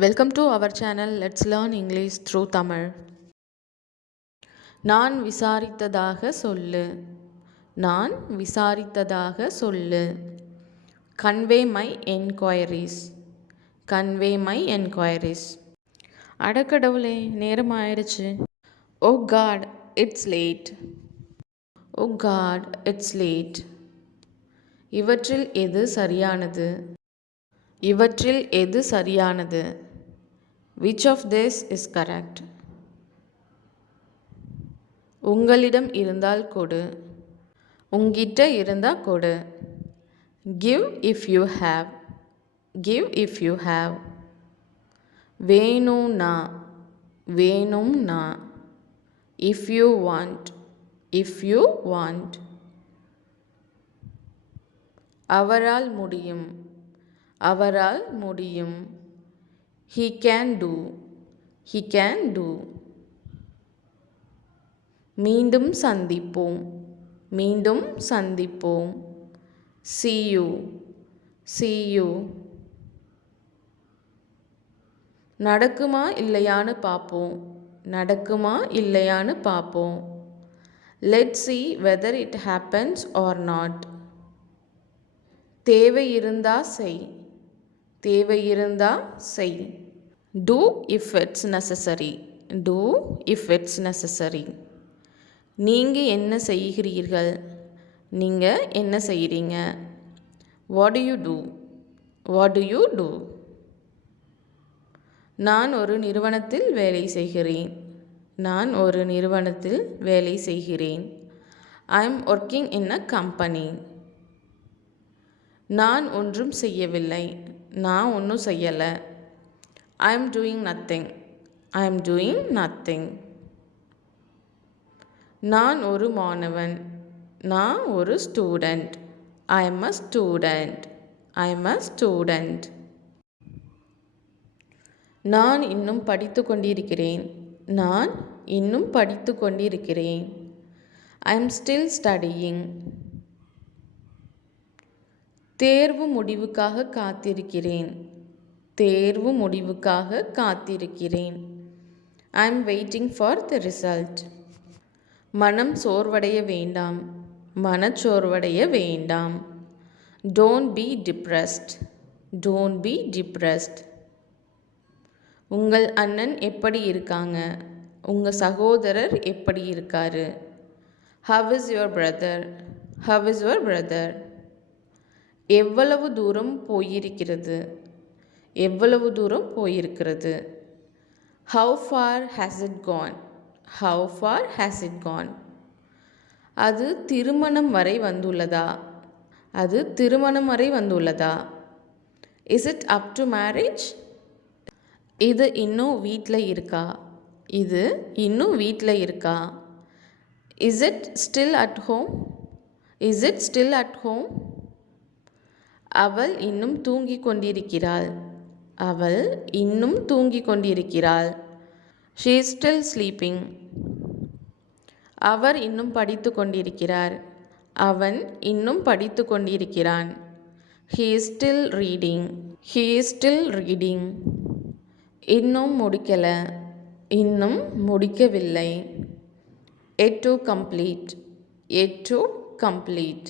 Welcome to our channel. Let's learn English through Tamil. நான் விசாரித்ததாக சொல்லு. நான் விசாரித்ததாக சொல்லு. Convey my enquiries. Convey my enquiries. அடக்கடவுளே, நேரம் ஆயிடுச்சு. Oh God, it's late. Oh God, it's late. இவற்றில் எது சரியானது? இவற்றில் எது சரியானது? Which of this is correct? உங்களிடம் இருந்தால் கொடு. உங்கிட்ட இருந்தா கொடு. Give if you have. Give if you have. வேணும்னா. வேணும்னா. If you want. If you want. அவரால் முடியும். அவரால் முடியும். He can do. He can do. மீண்டும் சந்திப்போம். மீண்டும் சந்திப்போம். See you. See you. நடக்குமா இல்லையான்னு பார்ப்போம். நடக்குமா இல்லையான்னு பார்ப்போம். Let's see whether it happens or not. தேவை இருந்தா செய். தேவை இருந்தா செய். Do if it's necessary. Do if it's necessary. நீங்க என்ன செய்கிறீர்கள்? நீங்க என்ன செய்கிறீங்க? What do you do? What do you do? நான் ஒரு நிறுவனத்தில் வேலை செய்கிறேன். நான் ஒரு நிறுவனத்தில் வேலை செய்கிறேன். I am working in a company. நான் ஒன்றும் செய்யவில்லை. நான் ஒன்றும் செய்யலை. I am doing nothing. I am doing nothing. நான் ஒரு மாணவன். நான் ஒரு student. I am a student. I am a student. நான் இன்னும் படித்து கொண்டிருக்கிறேன். நான் இன்னும் படித்து கொண்டிருக்கிறேன். I am still studying. தேர்வு முடிவுக்காக காத்திருக்கிறேன். தேர்வு முடிவுக்காக காத்திருக்கிறேன். I am waiting for the result. மனம் சோர்வடைய வேண்டாம். மனச்சோர்வடைய வேண்டாம். Don't be depressed. Don't be depressed. உங்கள் அண்ணன் எப்படி இருக்காங்க? உங்கள் சகோதரர் எப்படி இருக்காரு? How is your brother? How is your brother? எவ்வளவு தூரம் போயிருக்கிறது? எவ்வளவு தூரம் போயிருக்கிறது? How far has it gone? How far has it gone? அது திருமணம் வரை வந்துள்ளதா? அது திருமணம் வரை வந்துள்ளதா? Is it up to marriage? இது இன்னும் வீட்டில் இருக்கா? இது இன்னும் வீட்டில் இருக்கா? Is it still at home? Is it still at home? அவள் இன்னும் தூங்கிக் கொண்டிருக்கிறாள். அவள் இன்னும் தூங்கிக் கொண்டிருக்கிறாள். She is still sleeping. அவர் இன்னும் படித்து கொண்டிருக்கிறார். அவன் இன்னும் படித்து கொண்டிருக்கிறான். He is still reading. He is still reading. இன்னும் முடிக்கல. இன்னும் முடிக்கவில்லை. Yet to complete. Yet to complete.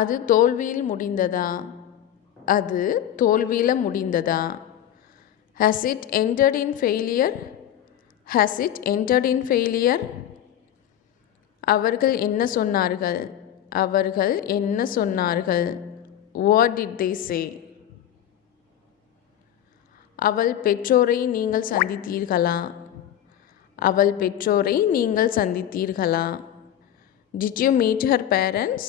அது தோல்வியில் முடிந்ததா? அது தோல்வியில் முடிந்ததா? Has it ended in failure? Has it ended in failure? அவர்கள் என்ன சொன்னார்கள்? அவர்கள் என்ன சொன்னார்கள்? What did they say? அவள் பெற்றோரை நீங்கள் சந்தித்தீர்களா? அவள் பெற்றோரை நீங்கள் சந்தித்தீர்களா? Did you meet her parents?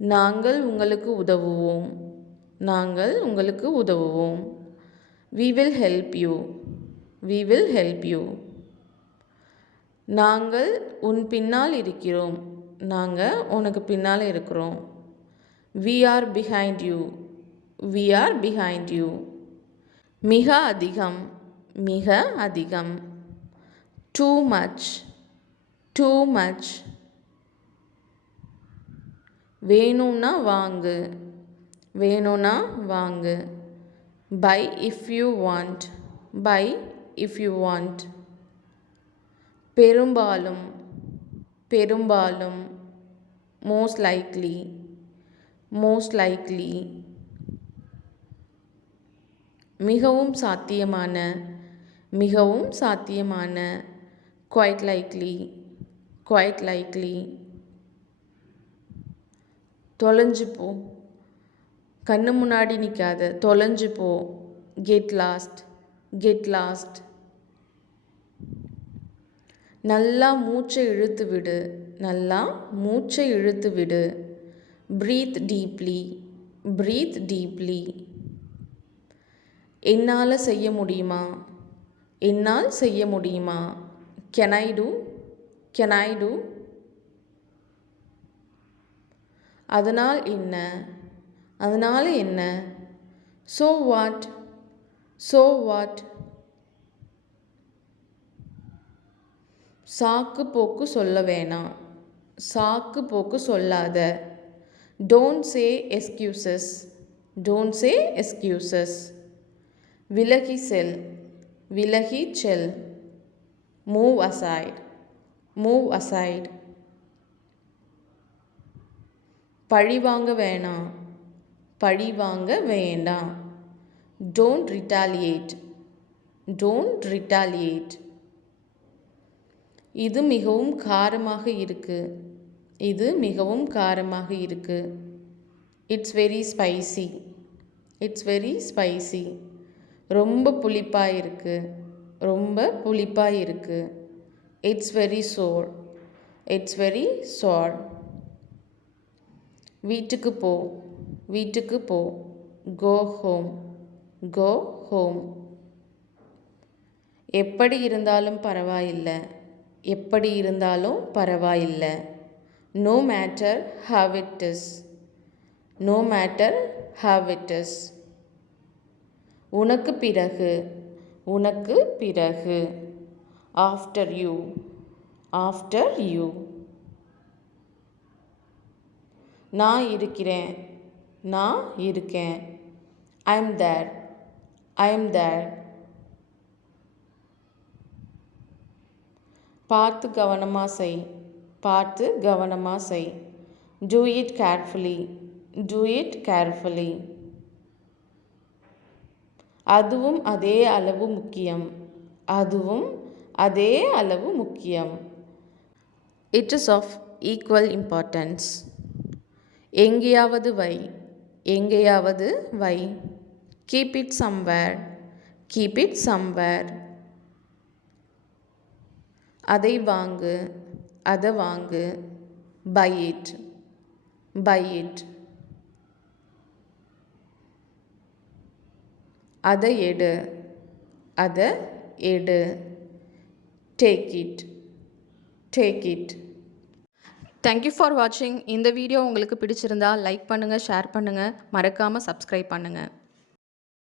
நாங்கள் உங்களுக்கு உதவுவோம். நாங்கள் உங்களுக்கு உதவுவோம். We will help you. We will help you. நாங்கள் உன் பின்னால் இருக்கிறோம். நாங்கள் உனக்கு பின்னால் இருக்கிறோம். We are behind you. We are behind you. மிக அதிகம். மிக அதிகம். Too much. Too much. வேணும்னா வாங்கு. வேணும்னா வாங்கு. buy if you want, buy if you want. பெரும்பாலும், பெரும்பாலும், most likely, most likely. மிகவும் சாத்தியமான, மிகவும் சாத்தியமான, quite likely, quite likely. தொலைஞ்சு போ, கண்ணு முன்னாடி நிற்காத, தொலைஞ்சு போ, get lost, get lost. நல்லா மூச்சை இழுத்து விடு, நல்லா மூச்சை இழுத்து விடு, breathe deeply, breathe deeply. என்னால் செய்ய முடியுமா, என்னால் செய்ய முடியுமா, can I do, can I do. அதனால் என்ன, அதனால் என்ன, so what, so what. சாக்கு போக்கு சொல்ல வேணாம், சாக்கு போக்கு சொல்லாத, don't say excuses, don't say excuses. விலகி செல், விலகி செல், move aside, move aside. பழி வாங்க வேணாம், பழி வாங்க வேண்டாம், don't retaliate, don't retaliate. இது மிகவும் காரமாக இருக்கு, இது மிகவும் காரமாக இருக்கு, it's very spicy, it's very spicy. ரொம்ப புளிப்பாக இருக்கு, ரொம்ப புளிப்பாக இருக்கு, it's very sour, it's very sour. வீட்டுக்கு போ, வீட்டுக்கு போ, go home, go home. எப்படி இருந்தாலும் பரவாயில்லை, எப்படி இருந்தாலும் பரவாயில்லை, no matter how it is, no matter how it is. உனக்கு பிறகு, உனக்கு பிறகு, after you, after you. நான் இருக்கிறேன், நான் இருக்கேன், I am there, I am there. பார்த்து கவனமாக செய், பார்த்து கவனமாக செய், do it carefully, do it carefully. அதுவும் அதே அளவு முக்கியம், அதுவும் அதே அளவு முக்கியம், it is of equal importance. எங்கேயாவது வை, எங்கேயாவது வை, keep it somewhere, keep it somewhere. அதை வாங்கு, அதை வாங்கு, buy it, buy it. அதை எடு, அதை எடு, take it, take it. Thank you for வாட்சிங். இந்த வீடியோ உங்களுக்கு பிடிச்சிருந்தா லைக் பண்ணுங்கள், ஷேர் பண்ணுங்கள், மறக்காமல் சப்ஸ்கிரைப் பண்ணுங்கள்.